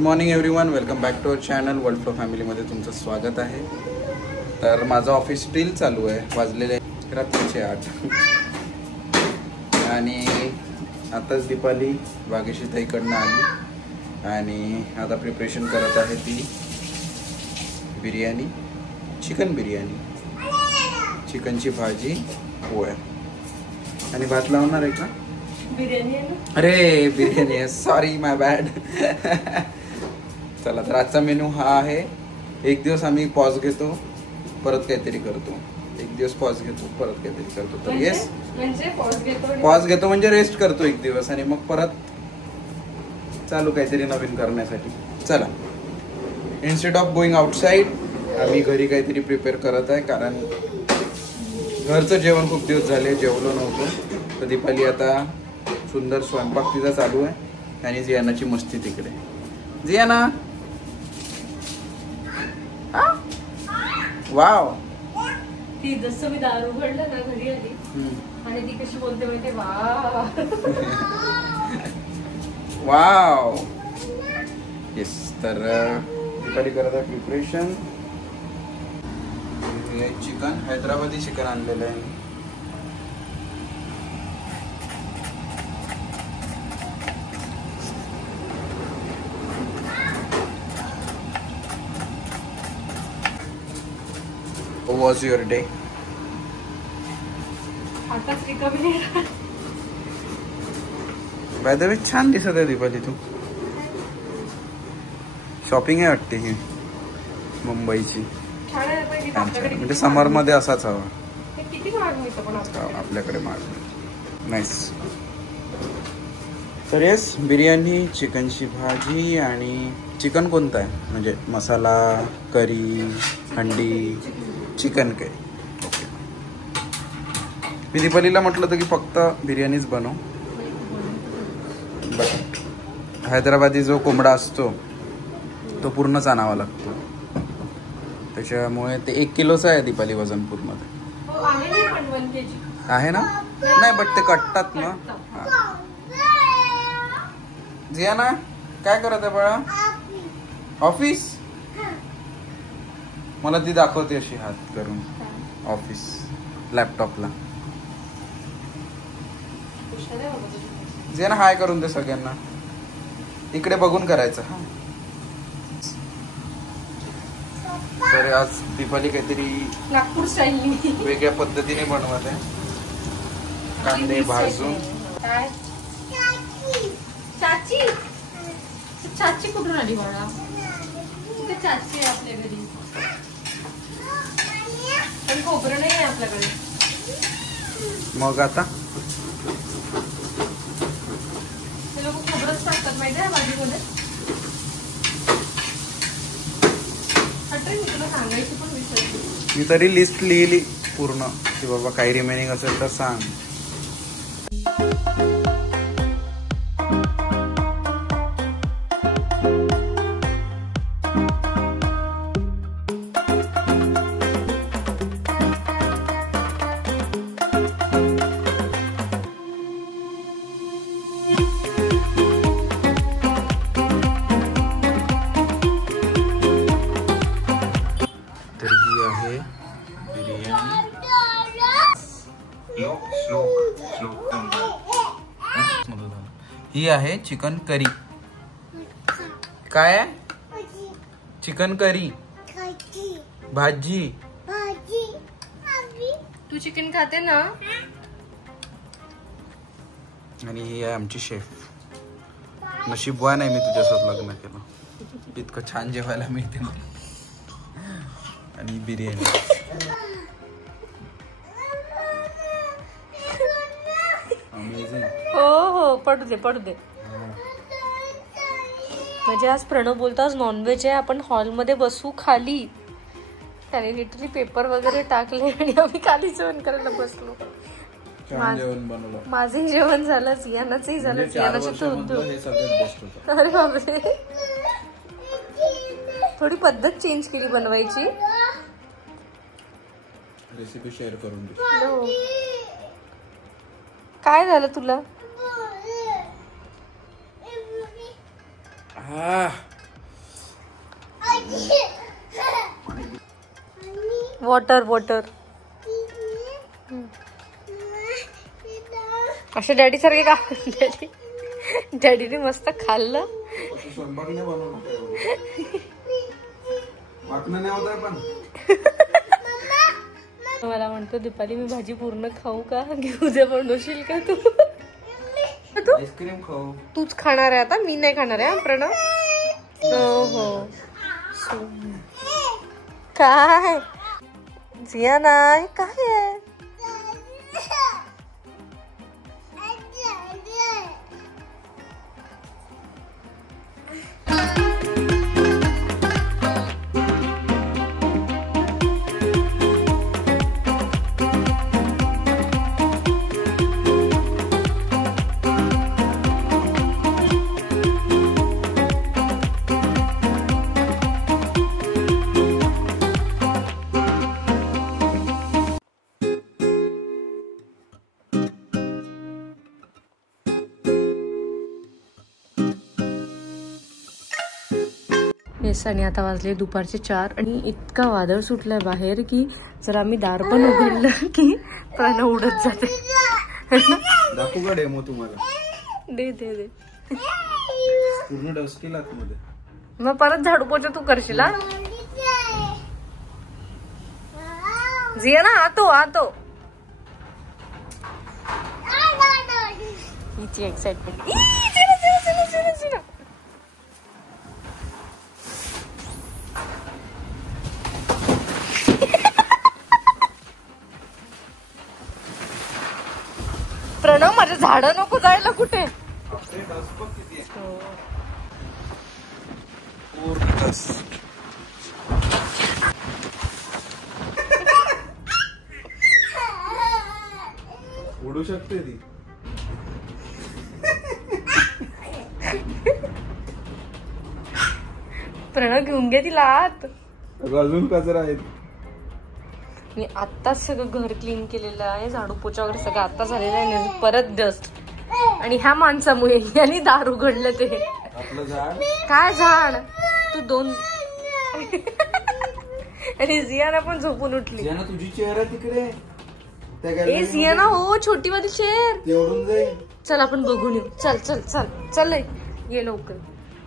Morning everyone, welcome back to our channel world flow फॅमिलीमध्ये तुमचं स्वागत आहे. तर माझं ऑफिस स्टील चालू आहे, वाजलेले रात्रीचे 8 आणि आताच दीपाली वागेशी ताईकडनं आली आणि आता प्रिपरेशन करत आहे ती बिर्याणी, चिकन बिर्याणी, चिकनची भाजी, पोळ्या आणि भात लावणार आहे का? बिर्याणी आहे ना? अरे बिर्याणी आहे, सॉरी माय बॅड. चला तर आजचा मेनू हा आहे. एक दिवस आम्ही पॉज घेतो, परत काहीतरी करतो. एक दिवस पॉज घेतो, परत काहीतरी करतो. तर येस, म्हणजे पॉज घेतो म्हणजे रेस्ट करतो एक दिवस आणि मग परत चालू काहीतरी नवीन करण्यासाठी. चला, इन्स्टेड ऑफ गोईंग आउटसाइड आम्ही घरी काहीतरी प्रिपेअर करत आहे, कारण घरचं जेवण खूप दिवस झाले जेवलो नव्हतो. तर दीपाली आता सुंदर स्वयंपाक तिचा चालू आहे आणि जियानाची मस्ती तिकडे. जियाना, वाव. ती जसं मी दार उघडलं ना घरी आली आणि ती कशी बोलते माहिती, वाव. येस, तर दीपाली करत आहे प्रिपरेशन. चिकन हैदराबादी चिकन आणलेलं आहे. How was your day? आताच रिकव्हरी. बाय द वे, छान दिसत आहे दीपाली तू. शॉपिंग आहे वाटते ही मुंबईची. म्हणजे समर मध्ये असाच हवा. किती महाग मिळतं पण आपल्याकडे महाग. नाईस. तर येस, बिर्याणी, चिकनची भाजी आणि चिकन कोणतं आहे म्हणजे मसाला, करी, हंडी, चिकन करी. ओके. मी दीपालीला म्हटलं होतं की फक्त बिर्याणीच बनव, बट हैदराबादी जो कोंबडा असतो तो पूर्णच आणावा लागतो. त्याच्यामुळे ते 1 किलोचं आहे दीपाली वजन पूर्ण. आहे ना? नाही, बट ते कटतात ना. जियाना काय करत आहे बाळा? ऑफिस. मला ती दाखवते अशी हात करून ऑफिस लॅपटॉपला. जियाना हाय करून दे सगळ्यांना. इकडे बघून करायचं. हा, तर आज दीपाली काहीतरी नागपूर स्टाईल वेगळ्या पद्धतीने बनवत आहे. कांदे भाजून. चाची, चाची कुठून आली बाळा? ते चाची आहे आपल्या घरी, पण खोबरं नाही आहे आपल्याकडे. मग आता ते लोक खोबरंच टाकतात माहिती आहे भाजीमध्ये. मी तुला सांगायची पण विसरली. मी तरी लिस्ट लिहिली पूर्ण की बाबा काही रिमेनिंग असेल तर सांग. ही आहे चिकन करी. काय आहे? चिकन करी भाजी. तू चिकन खाते ना? आणि ही आहे आमची शेफ. नशीबवान आहे मी तुझ्यासोबत लग्न केलं, इतकं छान जेवायला मिळते. आणि बिर्याणी. हो, पडू दे. म्हणजे आज प्रणव बोलताच नॉनव्हेज आहे, आपण हॉलमध्ये बसू खाली. त्याने लिटरली पेपर वगैरे टाकले आणि आम्ही खाली जेवण करायला बसलो. माझंही जेवण झालं, जियानाचंही झालं. अरे बापरे, थोडी पद्धत चेंज केली बनवायची. रेसिपी शेअर करून दे. काय झालं तुला? वॉटर वॉटर असे डॅडी सारखे का? डॅडीने मस्त खाल्लं. स्वयंपाक नाही बनवलं वाटणं नाही होत पण. मला म्हणतो दीपाली मी भाजी पूर्ण खाऊ का? घेऊ दे बनवशील का तू? आईस्क्रीम खाऊ. तूच खाणार आहे आता, मी नाही खाणार आहे. प्रणव हो काय जिया नाही काय आहे? येस आणि आता वाजले दुपारचे 4 आणि इतका वादळ सुटलाय बाहेर की जर आम्ही दार पण उघडलं की प्रणव उडत जाते. दाखवू का डेमो तुम्हाला? दे दे दे. पूर्ण डस्किल आतमध्ये. मग परत झाडू पोछा तू करशील? जिया ना आतो आतो. हिची एक्साइटमेंट. प्रणव माझे झाडं नको जायला कुठे. उडू शकते ती. प्रणव घेऊन घे तिला आत. अजून कचरा आहे. मी आत्ताच सगळं घर क्लीन केलेलं आहे. झाडू पोछा वगैरे सगळं आत्ता झालेलं आहे. परत डस्ट आणि ह्या माणसामुळे यांनी दार उघडलं. ते आपलं झाड काय झाड तू दोन. आणि जियाना पण झोपून उठली. जियाना तुझी चेहरा तिकडे. ए जियाना हो छोटी वाली चेअर. तेवढून जाईल. चल आपण बघून येऊ. चल चल चल चल ये लवकर.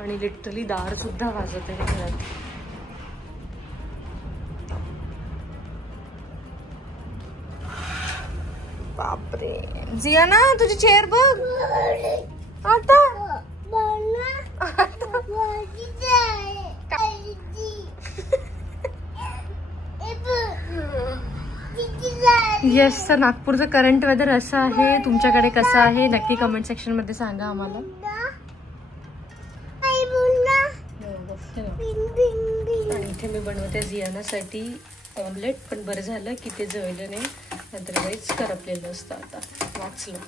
आणि लिटरली दार सुद्धा वाजत आहे घरात. बापरे जियाना तुझी चेअर बघ आता. येस तर नागपूरचं करंट वेदर असं आहे. तुमच्याकडे कसं आहे नक्की कमेंट सेक्शन मध्ये सांगा आम्हाला. आणि इथे मी बनवते जियानासाठी ऑमलेट. पण बरं झालं की ते जळलं नाही, अदरवाईज करपलेलं असतं. आता वाचलं.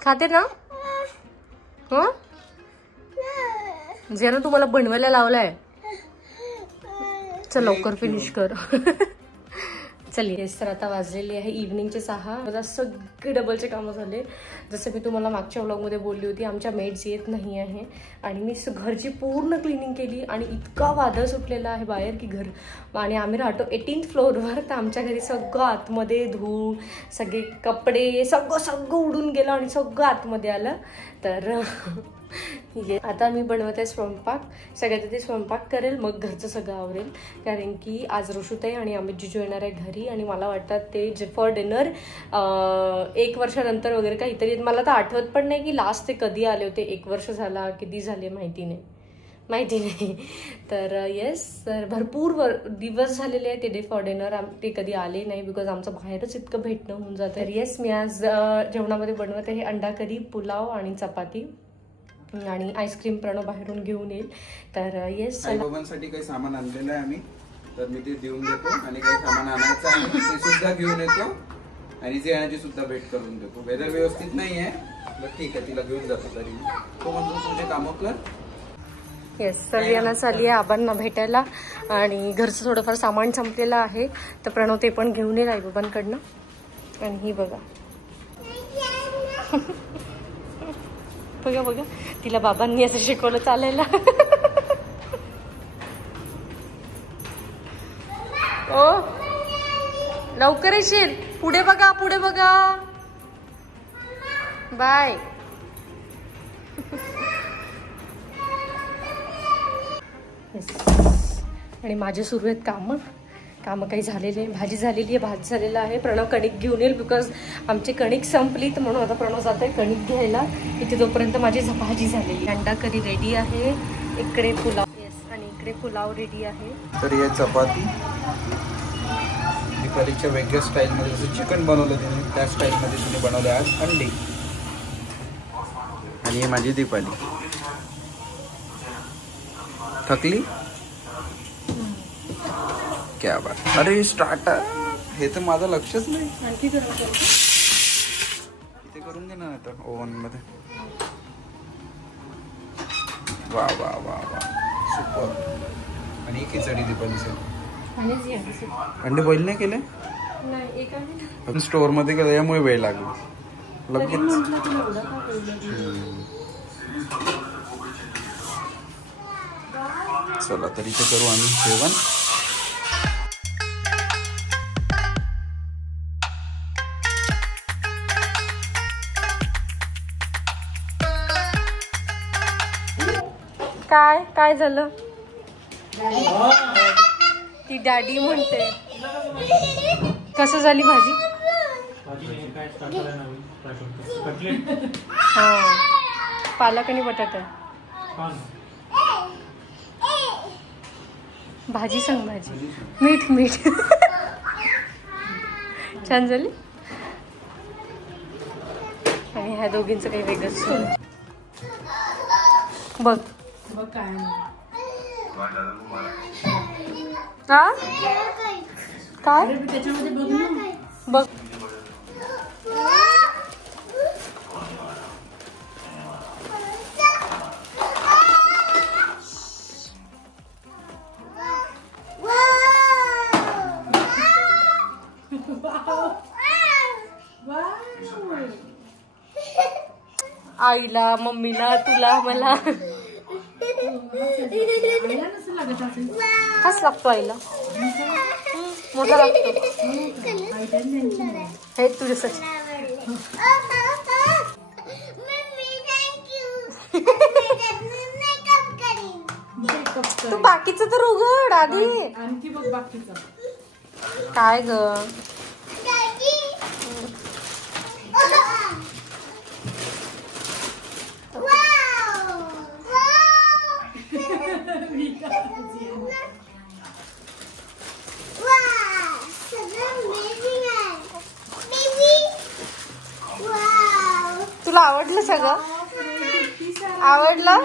खाते ना? हो जियाना तुम्हाला बनवायला लावलाय. चल लवकर फिनिश कर. चल येस तर आता वाजलेली आहे इव्हनिंगचे 6. माझा सगळे डबलचे कामं झाले. जसं मी तुम्हाला मागच्या व्लॉगमध्ये बोलली होती आमच्या मेड्स येत नाही आहे आणि मी घरची पूर्ण क्लिनिंग केली. आणि इतका वादळ सुटलेला आहे बाहेर की घर. आणि आम्ही राहतो 18th फ्लोअरवर. तर आमच्या घरी सगळं आतमध्ये धूळ सगळे कपडे सगळं उडून गेलं आणि सगळं आतमध्ये आलं. तर आता मी बनवते स्वयंपाक. सगळ्यात आधी स्वयंपाक करेल मग घरचं सगळं आवरेल. कारण की आज ऋषुताई आणि अमित जिजू येणार आहे घरी. आणि मला वाटतं ते फॉर डिनर 1 वर्षानंतर वगैरे काहीतरी. मला तर आठवत पण नाही की लास्ट ते कधी आले होते. 1 वर्ष झाला किती झाले माहिती नाही. तर येस तर भरपूर दिवस झालेले आहे ते डे फॉर डिनर. ते कधी आले नाही बिकॉज आमचं बाहेरच इतकं भेटणं होऊन जातं. तर येस मी आज जेवणामध्ये बनवते हे अंडा करी, पुलाव आणि चपाती. आणि आईस्क्रीम प्रणव बाहेरून घेऊन येईल. तर येस साईबाबांसाठी काही सामान आणलेलं आहे आम्ही. तर मी ते देऊन देतो. आणि काही सामान आणायचं आहे ते सुद्धा घेऊन येतो. आणि जियानाची सुद्धा भेट करून देतो. वेदर व्यवस्थित नाही आहे ठीक आहे तिला घेऊन जातो. तरी तो म्हणतो तुझे कामं कर. येस सगळ्यांना चालली आहे आबांना भेटायला. आणि घरचं थोडंफार सामान संपलेलं आहे. तर प्रणव ते पण घेऊन येईल आईबाबांकडनं. आणि ही बघा बघा बघा, तिला बाबांनी असं शिकवलं चालायला. ओ लवकर येशील. पुढे बघा, पुढे बघा. बाय. आणि माझे सुरू आहेत कामं काही झालेले. भाजी झालेली आहे, भात झालेला आहे. प्रणव कणिक घेऊन येईल बिकॉज आमची कणिक संपली, तर म्हणून आता प्रणव जात आहे कणिक घ्यायला. इथे तोपर्यंत माझी भाजी झालेली. अंडा करी रेडी आहे. इकडे पुलाव, येस, आणि इकडे पुलाव रेडी आहे. तर हे चपाती दीपालीच्या वेगळ्या स्टाईलमध्ये, जसं चिकन बनवलं तिने त्या स्टाईलमध्ये तिने बनवले आज अंडी. आणि ही माझी दीपाली. थकली क्या बात. अरे स्टार्टर हे तर माझं लक्षच नाही. आणखी इथे करून दे ना आता ओव्हन मध्ये. वा वा वा वा सुपर. आणि खिचडी दीपालीसाठी. अंडे बॉईल नाही केले. आपण स्टोअर मध्ये गेलो यामुळे वेळ लागला लगेच. चला तर इथे करू आम्ही जेवण. काय काय झालं. ती डॅडी म्हणते. कसं झाली भाजी. हा पालक आणि बटाटा. भाजी सांग. भाजी मीठ मीठ. छान झाली. आणि ह्या दोघींचं काही वेगळंच. बघ काय हा काय बघ. आईला, मम्मीला, तुला, मला हाच लागतो. आईला मोठा लागतो. हे तुझ्यासाठी. तू बाकीचं तर उघड आधी. आणखी बघ बाकीचं काय ग. तुला आवडलं सगळं. आवडलं.